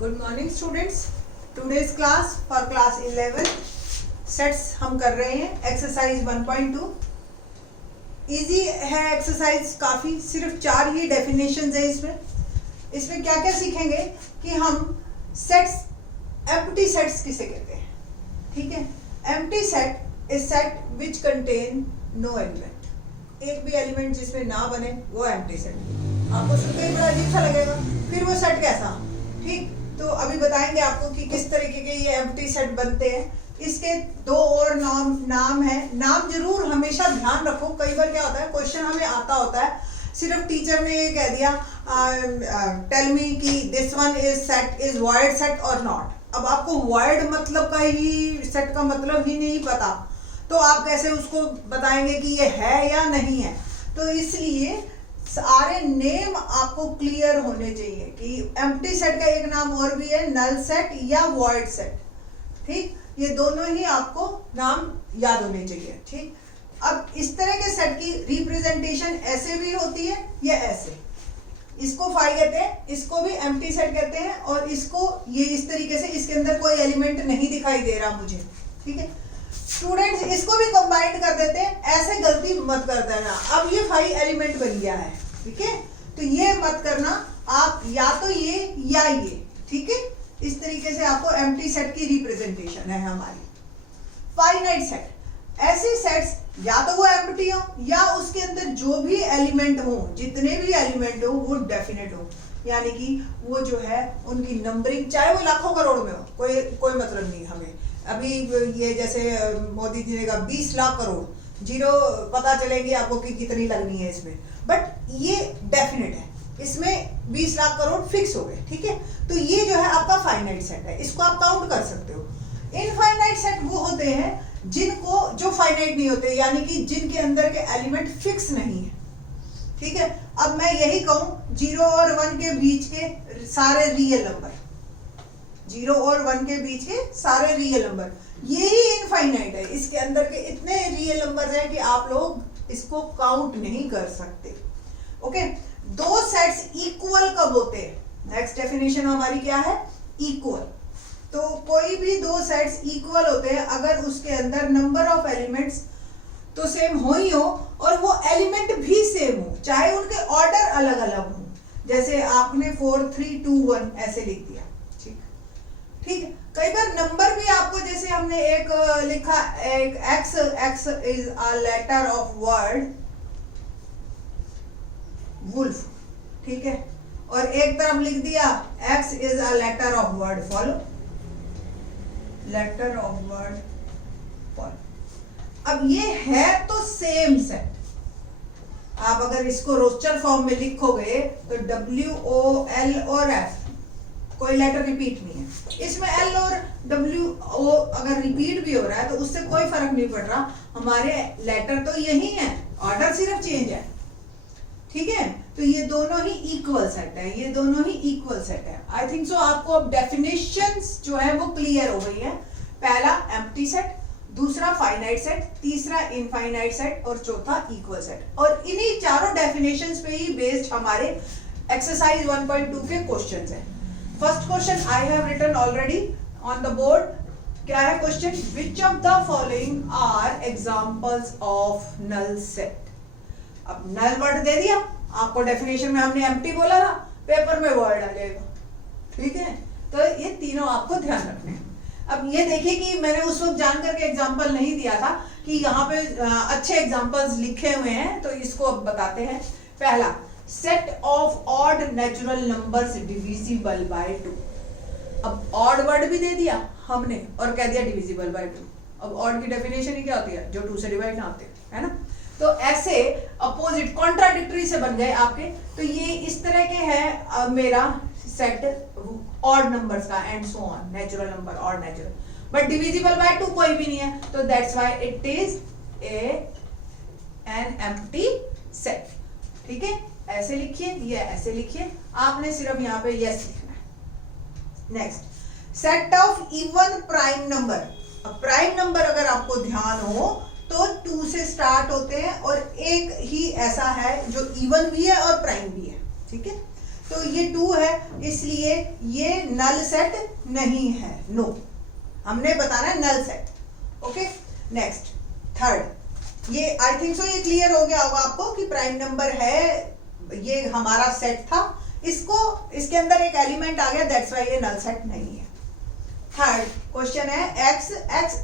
Good morning students. Today's class for class 11 sets हम कर रहे हैं एक्सरसाइज 1.2। इजी है एक्सरसाइज काफ़ी, सिर्फ 4 ही डेफिनेशंस है इसमें क्या क्या सीखेंगे कि हम सेट्स, एम्प्टी सेट्स किसे कहते हैं। ठीक है, empty set is set which contain no element. एक भी एलिमेंट जिसमें ना बने वो एम्प्टी सेट। आपको सुनकर ही बड़ा अजीब सा लगेगा, फिर वो सेट कैसा। ठीक, तो अभी बताएंगे आपको कि किस तरीके के ये एम्प्टी सेट बनते हैं। इसके 2 और नाम है। नाम जरूर हमेशा ध्यान रखो। कई बार क्या होता है, क्वेश्चन हमें आता होता है, सिर्फ टीचर ने ये कह दिया टेल मी कि this one is set is void set और नॉट। अब आपको वॉइड मतलब का ही, सेट का मतलब ही नहीं पता, तो आप कैसे उसको बताएंगे कि ये है या नहीं है। तो इसलिए सारे नेम आपको क्लियर होने चाहिए कि एम्प्टी सेट का एक नाम और भी है, नल सेट या वॉइड सेट। ठीक, ये दोनों ही आपको नाम याद होने चाहिए। ठीक, अब इस तरह के सेट की रिप्रेजेंटेशन ऐसे भी होती है या ऐसे। इसको फाई कहते हैं, इसको भी एम्प्टी सेट कहते हैं, और इसको ये इस तरीके से, इसके अंदर कोई एलिमेंट नहीं दिखाई दे रहा मुझे। ठीक है स्टूडेंट्स, इसको भी कंबाइन कर देते हैं, ऐसे गलती मत कर देना। अब ये 5 एलिमेंट बन गया है। ठीक है, तो ये मत करना आप, या तो ये या ये। ठीक है, इस तरीके से आपको एम्प्टी सेट की रिप्रेजेंटेशन है हमारी। फाइनाइट सेट, ऐसे सेट्स या तो वो एम्प्टी हो या उसके अंदर जो भी एलिमेंट हो, जितने भी एलिमेंट हो वो डेफिनेट हो, यानी कि वो जो है उनकी नंबरिंग चाहे वो लाखों करोड़ में हो, कोई मतलब नहीं हमें। अभी ये जैसे मोदी जी ने कहा 20 लाख करोड़, जीरो पता चलेगी आपको कि कितनी लगनी है इसमें, बट ये डेफिनेट है, इसमें 20 लाख करोड़ फिक्स हो गए। ठीक है, तो ये जो है आपका फाइनाइट सेट है, इसको आप काउंट कर सकते हो। इनफाइनाइट सेट वो होते हैं जिनको, जो फाइनाइट नहीं होते, यानी कि जिनके अंदर के एलिमेंट फिक्स नहीं है। ठीक है, अब मैं यही कहूं 0 और 1 के बीच के सारे रियल नंबर, 0 और 1 के बीच के सारे रियल नंबर, यही इनफाइनाइट है। इसके अंदर के इतने रियल नंबर हैं कि आप लोग इसको काउंट नहीं कर सकते। ओके, 2 सेट्स इक्वल कब होते हैं? नेक्स्ट डेफिनेशन हमारी क्या है? इक्वल। तो कोई भी 2 सेट्स इक्वल होते हैं अगर उसके अंदर नंबर ऑफ एलिमेंट्स तो सेम हो ही हो, और वो एलिमेंट भी सेम हो, चाहे उनके ऑर्डर अलग अलग हो। जैसे आपने 4 3 2 1 ऐसे लिख दिया। ठीक है, कई बार नंबर भी आपको, जैसे हमने एक लिखा, एक x is a letter of word wolf. ठीक है, और एक तरफ लिख दिया x is a letter of word follow, letter of word follow. अब ये है तो सेम सेट। आप अगर इसको रोस्टर फॉर्म में लिखोगे तो WOL और F, कोई लेटर रिपीट नहीं है इसमें। L और WO अगर रिपीट भी हो रहा है तो उससे कोई फर्क नहीं पड़ रहा, हमारे लेटर तो यही है, ऑर्डर सिर्फ चेंज है। ठीक है, तो ये दोनों ही इक्वल सेट है, ये दोनों ही इक्वल सेट है। आई थिंक सो आपको अब डेफिनेशंस जो है वो क्लियर हो गई है। पहला एम्प्टी सेट, दूसरा फाइनाइट सेट, तीसरा इनफाइनाइट सेट, और चौथा इक्वल सेट। और इन्हीं चारों डेफिनेशंस पे ही बेस्ड हमारे एक्सरसाइज 1.2 के क्वेश्चंस हैं। First question I have written already on the board. क्या है question? Which of the following are examples of null set. अब नल वर्ड दे दिया आपको, डेफिनेशन में हमने एम्प्टी बोला था, पेपर में वर्ड आ जाएगा। ठीक है, तो ये तीनों आपको ध्यान रखने हैं। अब ये देखिए कि मैंने उस वक्त जान करके एग्जाम्पल नहीं दिया था कि यहाँ पे अच्छे एग्जाम्पल्स लिखे हुए हैं, तो इसको अब बताते हैं। पहला, set of odd natural numbers divisible by 2। अब ऑड वर्ड भी दे दिया हमने और कह दिया डिविजिबल बाय 2। अब ऑड की डेफिनेशन ही क्या होती है? जो 2 से डिवाइड ना होते, है ना। तो ऐसे अपोजिट कॉन्ट्राडिक्टरी से बन गए आपके। तो ये इस तरह के है मेरा सेट ऑड नंबर्स का, and so on, natural number odd natural, but divisible by 2 कोई भी नहीं है, तो that's why it is an empty set. ठीक है, ऐसे लिखिए, ये ऐसे लिखिए, आपने सिर्फ यहाँ पे यस लिखना है। Next, set of even prime number. अब प्राइम नंबर अगर आपको ध्यान हो तो 2 से स्टार्ट होते हैं, और एक ही ऐसा है जो इवन भी है और प्राइम भी है। ठीक है, तो ये 2 है, इसलिए ये नल सेट नहीं है, नो। हमने बताना है null set. Okay, next third, ये आई थिंक सो ये क्लियर हो गया होगा आपको कि प्राइम नंबर है, ये हमारा सेट था, इसको इसके अंदर एक एलिमेंट आ गया, दैट्स वाई ये नल सेट नहीं है। थर्ड क्वेश्चन है x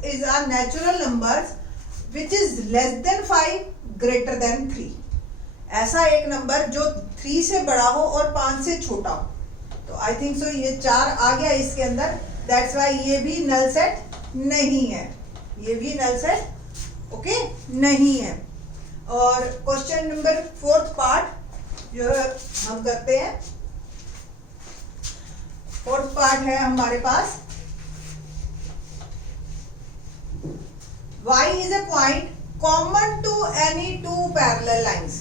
is a natural number which is less then 5 greater than 3। ऐसा एक नंबर जो 3 से बड़ा हो और 5 से छोटा हो, तो आई थिंक सो ये 4 आ गया इसके अंदर, दैट्स वाई ये भी नल सेट नहीं है, ये भी नल सेट ओके नहीं है। और क्वेश्चन नंबर 4th पार्ट जो हम करते हैं, 4th पार्ट है हमारे पास, y is a point common to any two parallel lines।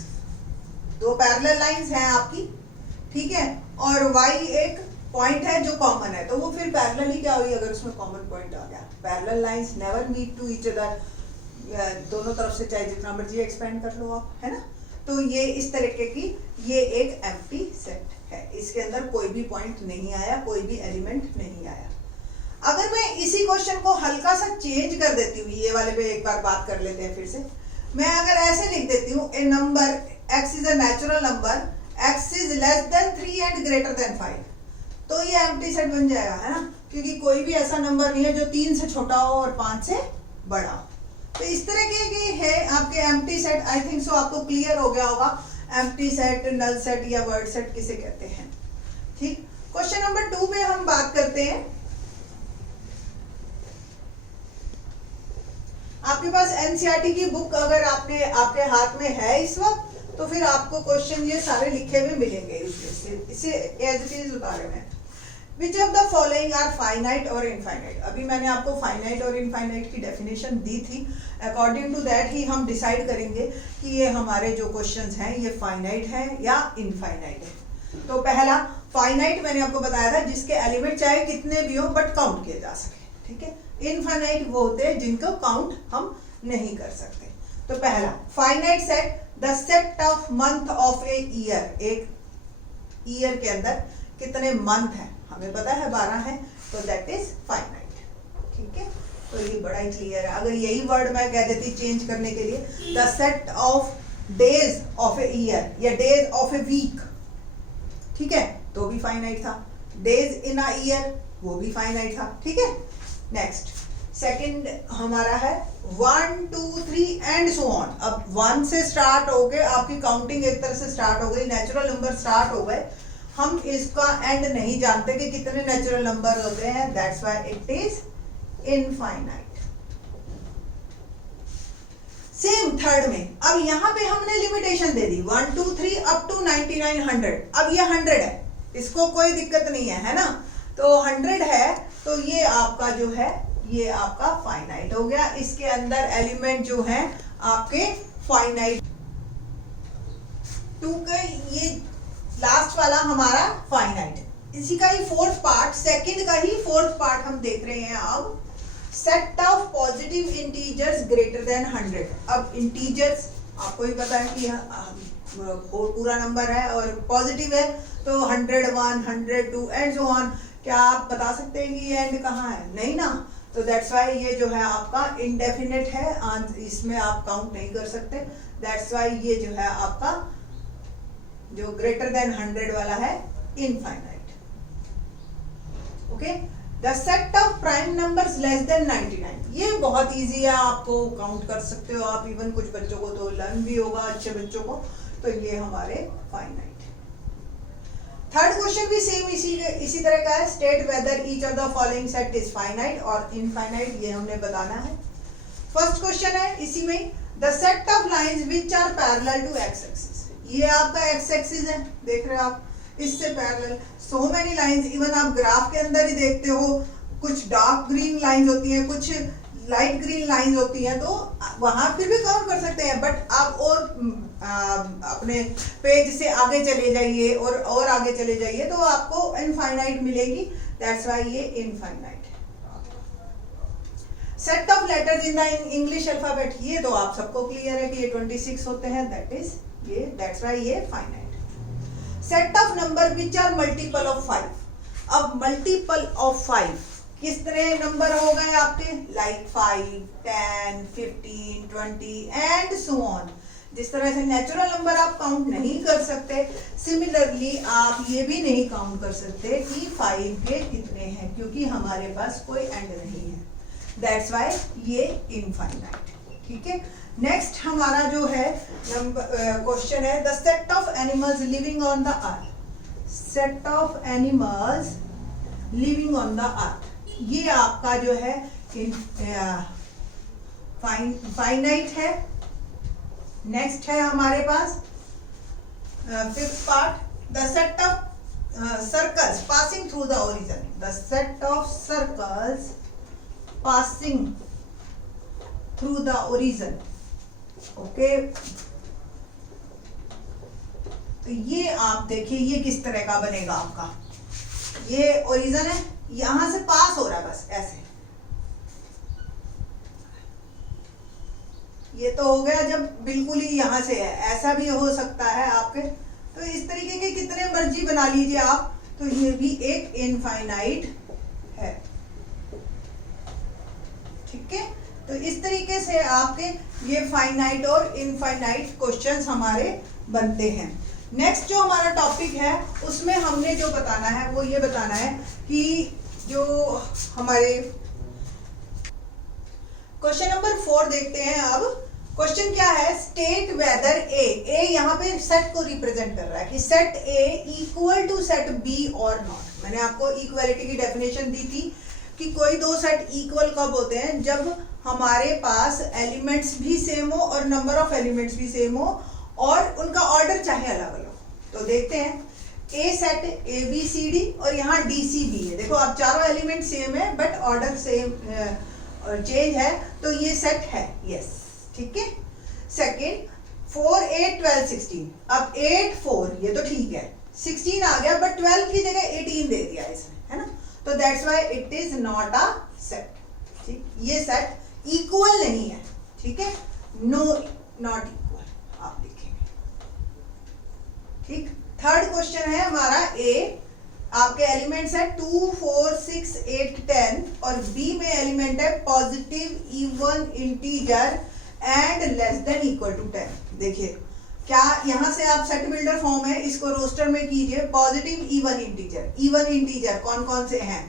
2 parallel lines हैं आपकी, ठीक है, और y एक पॉइंट है जो कॉमन है, तो वो फिर पैरेलल ही क्या हुई अगर उसमें कॉमन पॉइंट आ गया। Parallel lines never meet to each other, दोनों तरफ से चाहे जितना मर्जी एक्सपेंड कर लो आप, है ना। तो ये इस तरीके की ये एक एम्प्टी सेट है, इसके अंदर कोई भी पॉइंट नहीं आया, कोई भी एलिमेंट नहीं आया। अगर मैं इसी क्वेश्चन को हल्का सा चेंज कर देती हूँ, ये वाले पे एक बार बात कर लेते हैं फिर से, मैं अगर ऐसे लिख देती हूँ a number x is a natural number, x is less than 3 and greater than 5, तो ये एम्प्टी सेट बन जाएगा, है ना, क्योंकि कोई भी ऐसा नंबर नहीं है जो 3 से छोटा हो और 5 से बड़ा हो। तो इस तरह के है आपके empty set. I think so आपको क्लियर हो गया होगा एम्प्टी सेट, नल सेट या वर्ड सेट किसे कहते हैं। ठीक, क्वेश्चन नंबर 2 पे हम बात करते हैं। आपके पास एनसीईआरटी की बुक अगर आपके हाथ में है इस वक्त, तो फिर आपको क्वेश्चन ये सारे लिखे हुए मिलेंगे, इसे एज इट इज उतारे हुए हैं। Which of the following are finite और इनफाइनाइट। अभी मैंने आपको फाइनाइट और इनफाइनाइट की डेफिनेशन दी थी, अकॉर्डिंग टू दैट ही हम डिसाइड करेंगे कि ये हमारे जो क्वेश्चंस हैं ये फाइनाइट है या इनफाइनाइट है। तो पहला फाइनाइट मैंने आपको बताया था जिसके एलिमेंट चाहे कितने भी हो बट काउंट किए जा सके, ठीक है। इनफाइनाइट वो होते हैं जिनको काउंट हम नहीं कर सकते। तो पहला finite set, the set of month of a year. एक ईयर के अंदर कितने मंथ हैं हमें पता है 12 है, तो दैट इज फाइनाइट, ठीक है। तो ये बड़ा ही क्लियर है। अगर यही वर्ड मैं कह देती चेंज करने के लिए, the set of days of a year या डेज ऑफ ए वीक, ठीक है, तो भी फाइनाइट था। डेज इन अ ईयर वो भी फाइनाइट था, ठीक है। नेक्स्ट सेकंड हमारा है 1 2 3 एंड सो ऑन। अब 1 से स्टार्ट हो गए, आपकी काउंटिंग एक तरह से स्टार्ट हो गई, नेचुरल नंबर स्टार्ट हो गए, हम इसका एंड नहीं जानते कि कितने नेचुरल नंबर होते हैं, that's why it is infinite. Same third में, अब यहाँ पे हमने लिमिटेशन दे दी 1 2 3 अप टू 99 100। अब ये 100 है, इसको कोई दिक्कत नहीं है ना, तो 100 है, तो ये आपका जो है ये आपका फाइनाइट हो गया। इसके अंदर एलिमेंट जो है आपके फाइनाइट। 2 का ये लास्ट वाला हमारा फाइनाइट। इसी का ही 4th पार्ट, सेकंड का ही 4th पार्ट हम देख रहे हैं अब। Set of positive integers greater than 100। अब इंटीजर्स आपको ही पता है कि पूरा नंबर है और पॉजिटिव है, तो 101 102 एंड सो ऑन। क्या आप बता सकते हैं कि ये एंड कहाँ है? नहीं ना, तो दैट्स वाई ये जो है आपका इंडेफिनिट है, इसमें आप काउंट नहीं कर सकते, दैट्स वाई ये जो है आपका जो ग्रेटर देन 100 वाला है infinite. Okay, the set of prime numbers less than 99, ये बहुत इजी है, आपको काउंट कर सकते हो आप, इवन कुछ बच्चों को तो लर्न भी होगा, अच्छे बच्चों को, तो ये हमारे फाइनाइट। थर्ड क्वेश्चन भी सेम इसी तरह का है, state whether each of the following set is finite और इनफाइनाइट, ये हमने बताना है। फर्स्ट क्वेश्चन है इसी में, the set of lines which are parallel to X axis. ये आपका एक्स एक्सिस है, देख रहे हो आप, इससे parallel so many lines. Even आप ग्राफ के अंदर ही देखते हो, कुछ डार्क ग्रीन लाइंस होती हैं, कुछ लाइट ग्रीन लाइंस होती हैं, तो वहां फिर भी काउंट कर सकते हैं, बट आप और अपने पेज से आगे चले जाइए और आगे चले जाइए तो आपको इनफाइनाइट मिलेगी, दैट्स व्हाई ये इनफाइनाइट है। Set of letters in the English alphabet, ये तो आप सबको क्लियर है कि ये 26 होते हैं, दैट्स व्हाई ये finite. Set of number which are multiple of 5। अब मल्टीपल ऑफ 5 किस तरह नंबर हो गए आपके, लाइक 5, 10, 15, 20 एंड सो ऑन। जिस तरह से नेचुरल नंबर आप काउंट नहीं कर सकते, सिमिलरली आप ये भी नहीं काउंट कर सकते कि 5 के कितने हैं, क्योंकि हमारे पास कोई एंड नहीं है। दैट्स वाई ये इनफाइनाइट। ठीक है, नेक्स्ट हमारा जो है क्वेश्चन है the set of animals living on the earth. Set of animals living on the earth, ये आपका जो है फाइनाइट है। नेक्स्ट है हमारे पास fifth part, the set of circles passing through the origin. The set of circles passing through the origin. Okay, तो ये आप देखिए ये किस तरह का बनेगा आपका। ये ओरिजिन है, यहां से पास हो रहा है बस ऐसे। ये तो हो गया जब बिल्कुल ही यहां से है, ऐसा भी हो सकता है आपके। तो इस तरीके के कितने मर्जी बना लीजिए आप, तो ये भी एक इनफाइनाइट है। ठीक है, तो इस तरीके से आपके ये फाइनाइट और इनफाइनाइट क्वेश्चंस हमारे बनते हैं। नेक्स्ट जो हमारा टॉपिक है उसमें हमने जो बताना है वो ये बताना है कि जो हमारे क्वेश्चन नंबर 4 देखते हैं। अब क्वेश्चन क्या है, स्टेट वेदर ए यहाँ पे सेट को रिप्रेजेंट कर रहा है कि set A equal to set B और नॉट। मैंने आपको इक्वालिटी की डेफिनेशन दी थी कि कोई दो सेट इक्वल कब होते हैं, जब हमारे पास एलिमेंट्स भी सेम हो और नंबर ऑफ एलिमेंट्स भी सेम हो और उनका ऑर्डर चाहे अलग अलग हो। तो देखते हैं, A set A B C D और यहाँ डी सी बी है। देखो अब चारों एलिमेंट सेम है बट ऑर्डर सेम चेंज है, तो ये सेट है, यस। ठीक है, सेकेंड 4, 8, 12, 16। अब 8, 4 ये तो ठीक है, 16 आ गया बट 12 की जगह 18 दे दिया इसने, है ना। तो that's why it is not a set. ठीक, ये सेट इक्वल नहीं है। ठीक है, नो नॉट इक्वल आप लिखेंगे। ठीक, थर्ड क्वेश्चन है हमारा ए, आपके एलिमेंट्स है 2, 4, 6, 8, 10 और बी में एलिमेंट है positive even integer and less than equal to 10। देखिए क्या यहां से आप सेट बिल्डर फॉर्म है, इसको रोस्टर में कीजिए। पॉजिटिव इवन इंटीजर कौन कौन से हैं,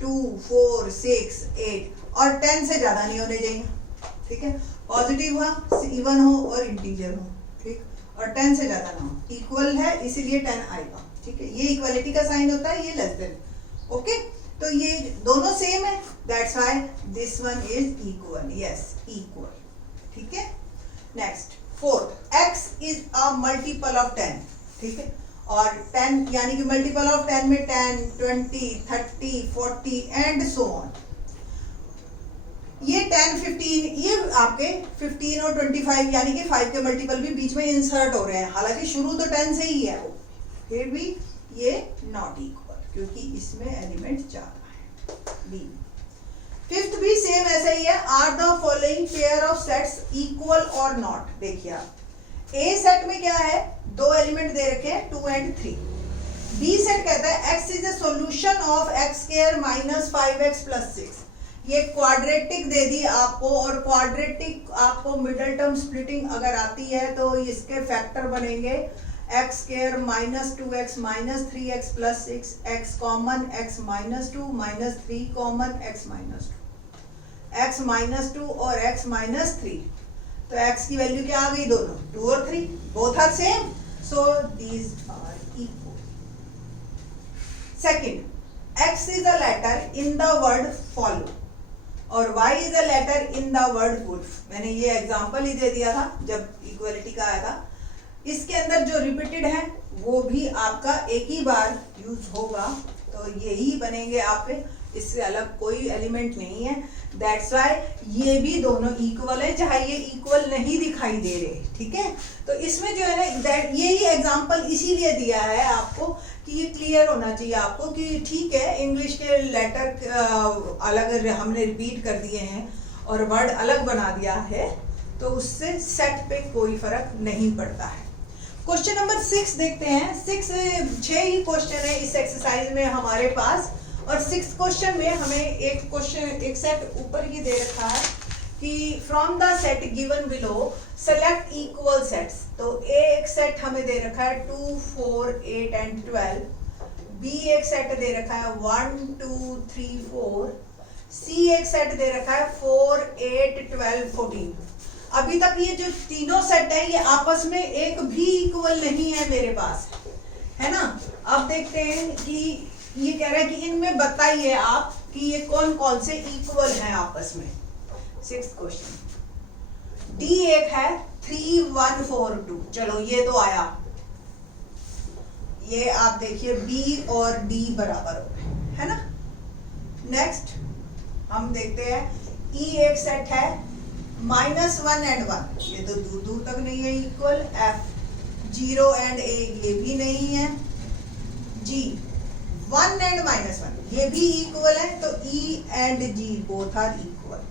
2, 4, 6, 8 और 10 से ज्यादा नहीं होने चाहिए। ठीक है, पॉजिटिव हो, इवन हो और इंटीजर हो। ठीक, और 10 से ज्यादा ना हो, इक्वल है इसीलिए 10 आएगा। ठीक है, ये इक्वलिटी का साइन होता है, ये लेस देन। ओके, तो ये दोनों सेम है, that's why this one is equal, yes equal. ठीक है, next fourth, x is a multiple of 10। ठीक है, और 10 यानी कि मल्टीपल ऑफ 10 में 10, 20, 30, 40 एंड सो ऑन। ये 10, 15, ये आपके 15 और 25 यानी कि 5 के मल्टीपल भी बीच में इंसर्ट हो रहे हैं। हालांकि शुरू तो 10 से ही है, वो फिर भी ये नॉट इक्वल क्योंकि इसमें एलिमेंट ज्यादा है। बी फिफ्थ भी सेम ऐसा ही है, are the following pair of sets equal और नॉट। देखिए आप ए सेट में क्या है, दो एलिमेंट दे रखे हैं 2 and 3। बी सेट कहता है x is a solution of x square minus 5x plus 6। ये क्वाड्रेटिक दे दी आपको, और क्वाड्रेटिक आपको मिडल टर्म स्प्लिटिंग अगर आती है तो इसके फैक्टर बनेंगे x square minus 2x minus 3x plus 6, x common x minus 2 minus 3 common x minus 2, x minus 2 और x माइनस 3। तो x की वैल्यू क्या आ गई, दोनों 2 और 3 both are same, so these are equal. Second, x is a letter in the word follow और y is a letter in the word wolf. मैंने ये एग्जांपल ही दे दिया था जब इक्वलिटी का आया था। इसके अंदर जो रिपीटेड है वो भी आपका एक ही बार यूज होगा, तो यही बनेंगे आपके, इससे अलग कोई एलिमेंट नहीं है। दैट्स व्हाई ये भी दोनों इक्वल है, चाहे ये इक्वल नहीं दिखाई दे रहे। ठीक है, तो इसमें जो है ना यही एग्जांपल इसीलिए दिया है आपको कि ये क्लियर होना चाहिए आपको कि ठीक है इंग्लिश के लेटर अलग हमने रिपीट कर दिए हैं और वर्ड अलग बना दिया है, तो उससे सेट पे कोई फर्क नहीं पड़ता है। क्वेश्चन नंबर 6 देखते हैं। 6 ही क्वेश्चन है इस एक्सरसाइज में हमारे पास, और 6 क्वेश्चन में हमें एक सेट ऊपर ही दे रखा है कि from the set given below select equal sets. तो ए एक सेट हमें दे रखा है 2, 4, 8 एंड 12। बी एक सेट दे रखा है 1, 2, 3, 4। सी एक सेट दे रखा है 4, 8, 12, 14। अभी तक ये जो तीनों सेट है ये आपस में एक भी इक्वल नहीं है मेरे पास, है ना। अब देखते हैं कि ये कह रहा है कि इनमें बताइए आप कि ये कौन कौन से इक्वल हैं आपस में। 6th question. डी एक है 3, 1, 4, 2। चलो ये तो आया, ये आप देखिए बी और डी बराबर हो गए, है ना। नेक्स्ट हम देखते हैं ई एक सेट है -1 एंड 1, ये तो दूर दूर तक नहीं है इक्वल। एफ 0 एंड ए ये भी नहीं है। जी 1 एंड -1 ये भी इक्वल है, तो E and G both are equal.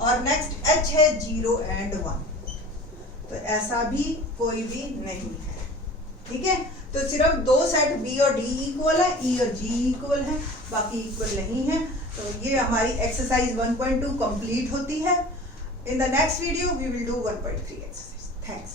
और नेक्स्ट एच है 0 एंड 1, तो ऐसा भी कोई भी नहीं है, ठीक है। तो सिर्फ 2 सेट बी और डी इक्वल है, ई और जी इक्वल है, बाकी इक्वल नहीं है। तो ये हमारी एक्सरसाइज 1.2 कंप्लीट होती है। In the next video, we will do 1.3 exercise. Thanks.